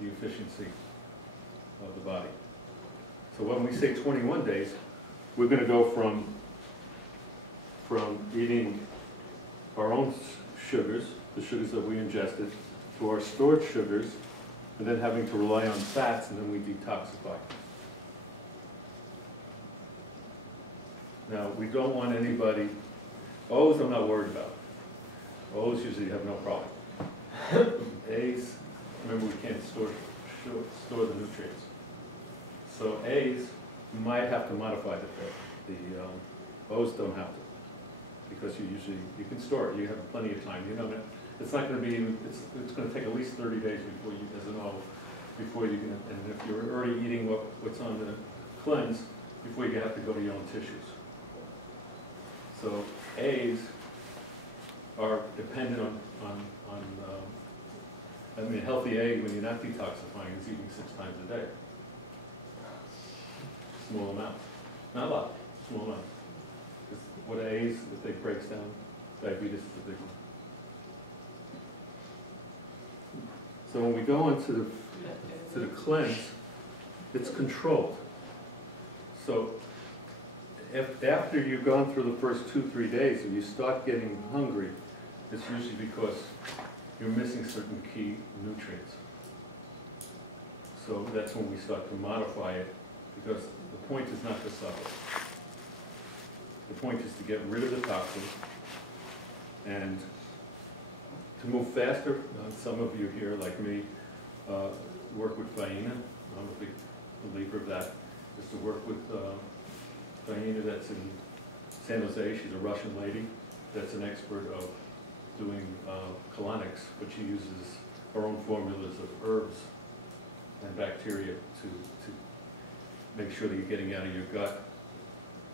the efficiency of the body. So when we say 21 days, we're going to go from eating our own sugars, the sugars that we ingested, to our stored sugars, and then having to rely on fats, and then we detoxify. Now, we don't want anybody, O's I'm not worried about. O's usually have no problem. A's, remember we can't store the nutrients. So A's might have to modify the O's don't have to, because you can store it. You have plenty of time. You know, it's not going to be. It's going to take at least 30 days before you, as an O, before you can. And if you're already eating what's on the cleanse, before you have to go to your own tissues. So A's are dependent on I mean, a healthy egg when you're not detoxifying is eating 6 times a day. Small amount. Not a lot, small amount. What A's, if they breaks down, diabetes is a big one. So when we go into the cleanse, it's controlled. So after you've gone through the first 2-3 days and you start getting hungry, it's usually because you're missing certain key nutrients. So that's when we start to modify it, because the point is not to suffer. The point is to get rid of the toxins and to move faster. Some of you here, like me, work with Faina. I'm a big believer of that, is to work with Faina that's in San Jose. She's a Russian lady that's an expert of doing colonics, but she uses her own formulas of herbs and bacteria to make sure that you're getting out of your gut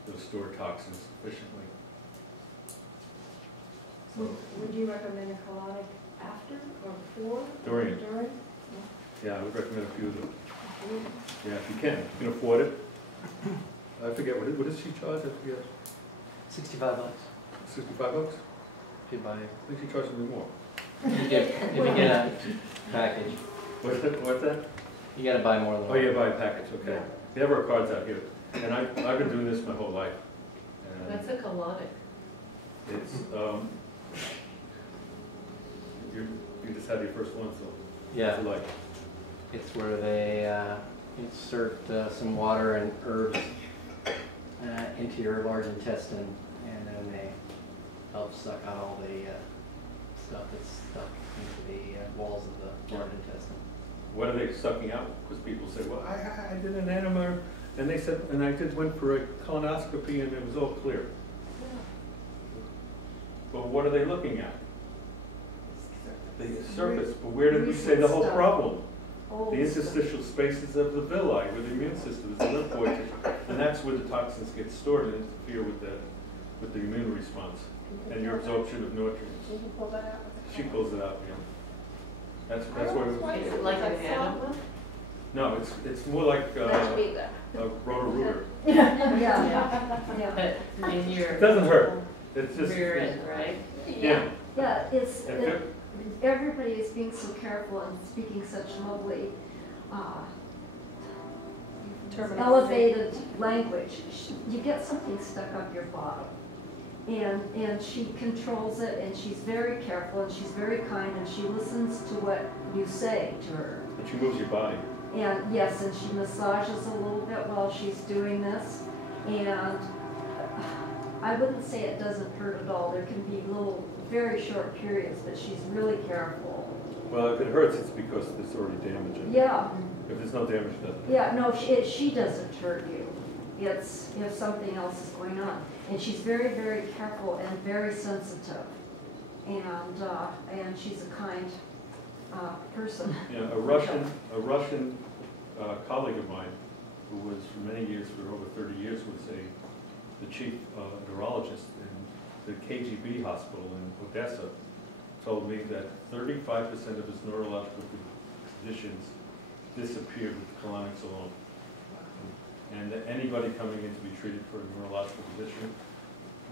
those stored toxins efficiently. So, would you recommend a colonic after or before? During. During? Yeah, I would recommend a few of them. Yeah, if you can. You can afford it. I forget, what does she charge? I forget. $65. 65 bucks? If you buy, I think she charges me more. if you get a package, What's that? you gotta buy more than Oh, one. yeah, buy a package, okay. They have our cards out here. And I've been doing this my whole life. And What's a colonic? it's, you just had your first one, so Yeah, what's it like? it's where they insert some water and herbs into your large intestine, and then they help suck out all the stuff that's stuck into the walls of the large intestine. What are they sucking out? Because people say, well, I did an enema, and they said, and I went for a colonoscopy, and it was all clear. But what are they looking at? The surface. But where did we say the whole problem? The interstitial spaces of the villi, where the immune system is the lymphoid tissue, and that's where the toxins get stored and interfere with the immune response and your absorption of nutrients. Did you pull that out? She pulls it out, yeah. That's where it was. Is it like an animal? No, it's more like That should be the. a rotor-rooter. Yeah. But in your It doesn't hurt. It's just rear end, right? yeah. Yeah, If everybody is being so careful and speaking such lovely, elevated language. You get something stuck up your bottom. And she controls it, and she's very careful, and she's very kind, and she listens to what you say to her. But she moves your body. And yes, and she massages a little bit while she's doing this. And I wouldn't say it doesn't hurt at all. There can be little, very short periods, but she's really careful. Well, if it hurts, it's because it's already damaging. Yeah, If there's no damage, it doesn't. yeah, no, she doesn't hurt you. It's if something else is going on. And she's very, very careful and very sensitive. And she's a kind person. Yeah, a Russian colleague of mine, who was for many years, for over 30 years, was the chief neurologist in the KGB hospital in Odessa, told me that 35% of his neurological conditions disappeared with colonics alone. And that anybody coming in to be treated for a neurological condition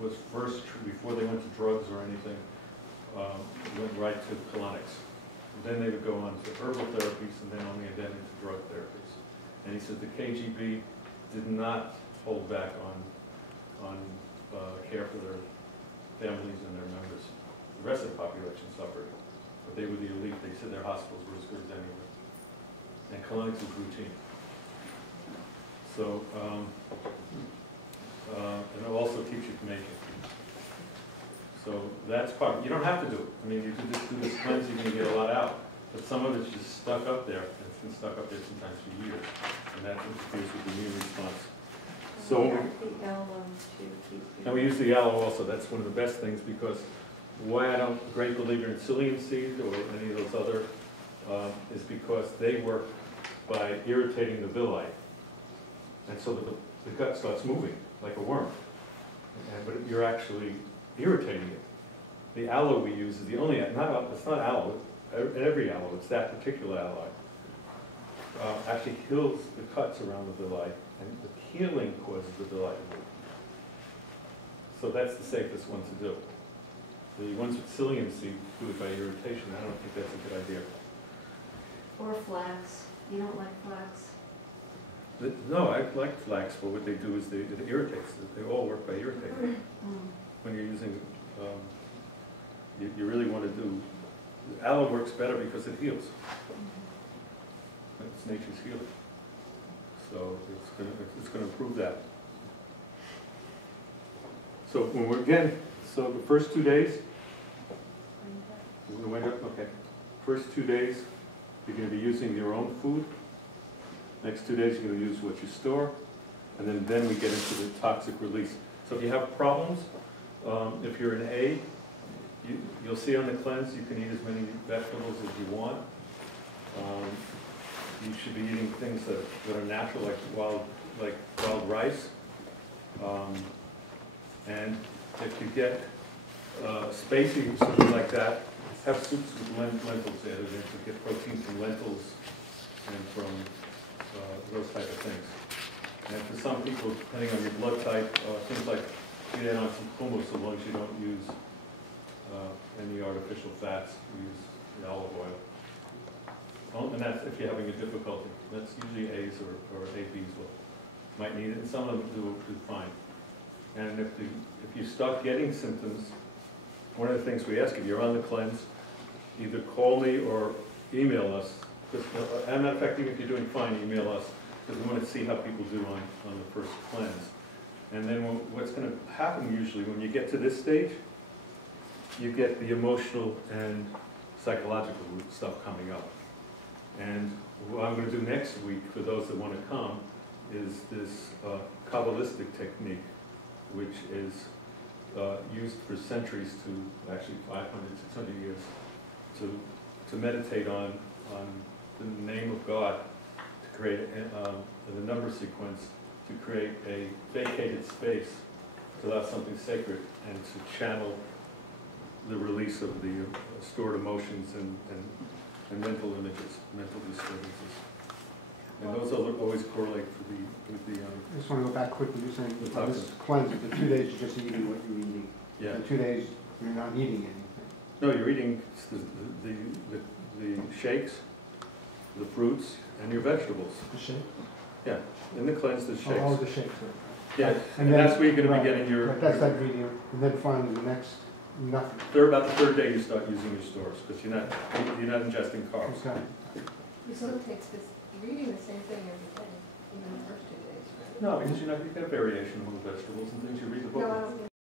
was first, before they went to drugs or anything, went right to colonics. And then they would go on to herbal therapies and then only And he said the KGB did not hold back on care for their families and their members. The rest of the population suffered, but they were the elite. They said their hospitals were as good as anywhere. And colonics was routine. So, and it'll also teach you to make it. So that's part, you don't have to do it. I mean, you can just do this cleanse, you're gonna get a lot out. But some of it's just stuck up there, and it's been stuck up there sometimes for years. And that interferes with the immune response. So, The aloe to keep. and we use the aloe also. That's one of the best things, because why I don't, great believer in psyllium seed or any of those other, is because they work by irritating the villi. And so the gut starts moving like a worm. But you're actually irritating it. The aloe we use is the only, it's not aloe, every aloe, it's that particular aloe. Actually kills the cuts around the villi, and the healing causes the villi to move. So that's the safest one to do. The ones with psyllium seed do it by irritation. I don't think that's a good idea. Or flax. You don't like flax? No, I like flax, but what they do is it irritates. They all work by irritating. When you're using, you really want to do, aloe works better because it heals. It's nature's healing. So it's gonna improve that. So when we're, again, so the first 2 days, you're gonna wind up, okay. First 2 days, you're gonna be using your own food. Next 2 days, you're gonna use what you store. And then we get into the toxic release. So if you have problems, if you're an A, you'll see on the cleanse, you can eat as many vegetables as you want. You should be eating things that are natural, like wild rice. And if you get spacey or something like that, have soups with lentils added in. You get protein from lentils and from those type of things. And for some people, depending on your blood type, things like you add on some hummus, as long as you don't use any artificial fats. You use the olive oil. Well, and that's if you're having a difficulty. That's usually A's or ABs might need it, and some of them do fine. And if you start getting symptoms, one of the things we ask, if you're on the cleanse, either call me or email us. Because, as a matter of fact, even if you're doing fine, email us, because we want to see how people do on the first cleanse. And then what's going to happen usually when you get to this stage, you get the emotional and psychological stuff coming up. And what I'm going to do next week for those that want to come is this Kabbalistic technique, which is used for centuries to, actually 500, 600 years, to meditate on the name of God, to create the number sequence, to create a vacated space, to allow something sacred, and to channel the release of the stored emotions and mental images, mental disturbances. And those always correlate with the I just want to go back quickly. You're saying The on this cleanse, the 2 days you're just eating what you're eating. yeah. The 2 days you're not eating anything. No, you're eating the shakes, the fruits, and your vegetables. The shake? Yeah, in the cleanse, the shakes. Oh, the shakes. Right. Yeah, and then- that's where you're gonna right, be getting your. right, that's that ingredient. And then finally the next, nothing. About the third day you start using your stores, because you're not ingesting carbs. Okay. You still takes this, you're eating the same thing every day, even the first 2 days, right? No, because you get variation among vegetables and things, you read the book. No, I don't